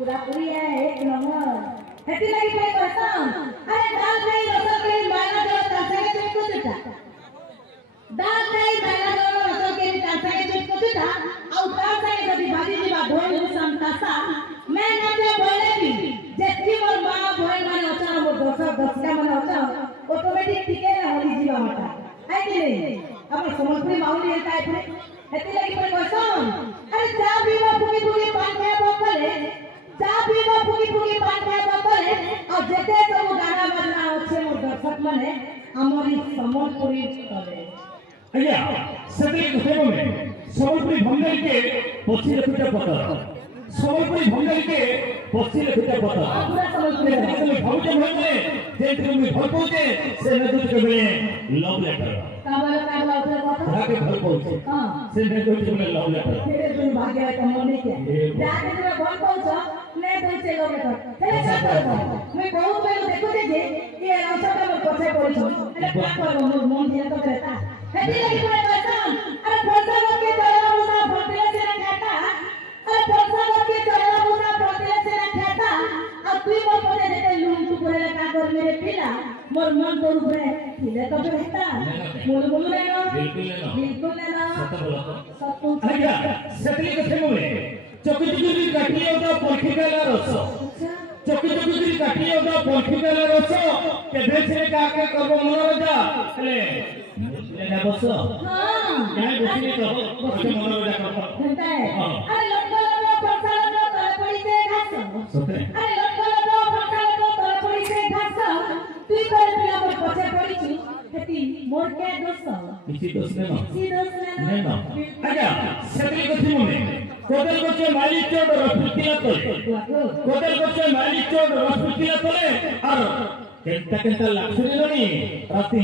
पूरा पूरी है एक नंबर हेती लगी पे कहता अरे दाल नहीं रसों के मायना जो तासे के चुटको चुटा दाल नहीं मायना जो रसों के तासे के चुटको चुटा और तासे के कभी भाजी जी बा भोल मुसम तासा मैं ना जो बोले भी जेती मोर मां भोल माने अचार मोर दसका माने अचार ऑटोमेटिक टिके ना होली जीवा माटा है कि नहीं अपन समझपुरी माउली है काय पुरे हेती लगी पे कहता अरे चा पीवा फुकी फुकी पान खाए बोतले चा पीवा फुकी फुकी पान खाए बोतले और जेते सब गाना बजना अच्छे मोर दर्शक माने हमरी समझपुरी करे आज्ञा सेते कहबो में समझपुरी भंगाई के पछी रखिता पता समझपुरी भंगाई के पछी रखिता पता पूरा समझपुरी তুমি ভাউতে ভাউতে যে তুমি ভাল পাওতে সে নদুত কে বলে লভ লেটার काबला उधर কথা তাকে ভাল পাওছে हां সে নদুত কে বলে লভ লেটার तेरे तुम भाग्य है कमो नहीं क्या जाके तुम भल पाउछ ने तुम से लगे तो हेले का करबो मैं बहुत पहले देखो जे ये औषध में पछे पड़छ हेले का करबो मोर मन ध्यान तो करता हेती लगी पड़े कहता अरे फरसा के चला मुसा फरते से ना खाता अरे फरसा के चला मुसा फरते से ना खाता अब तू मोर पछे जेते लूम तू करे का कर मेरे पिला मोर मन तो ऊपरे खिले तो रहता बोल रे ना बिल्कुल ना सत बोला सत्तू आज्ञा सेते कहबो में चकी चकी काटियो तो पखिकाला रस चकी चकी काटियो तो पखिकाला रस के देशरे का के करबो मनोरजा हेले लेना बस हां काय बसिनी तो बस मनोरजा करबो घंटा है अरे लटका लटका फरसा लटका तले पड़ी से घास सते अरे लटका लटका फरसा लटका तले पड़ी से घास तू कर पिया पर पछे पड़ी छी हेती मोर के दोस्त किसी दोस्त ने ना सी दोस्त ने ना आज्ञा सेते कहबो में कोदल गचे मालिक चोड रसपुतिला तले कोदल गचे मालिक चोड रसपुतिला तले और केंता लाखुरी लनी राती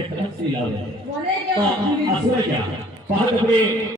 एक रसी लावे बोले क्या आसुरा क्या पहाड़ पे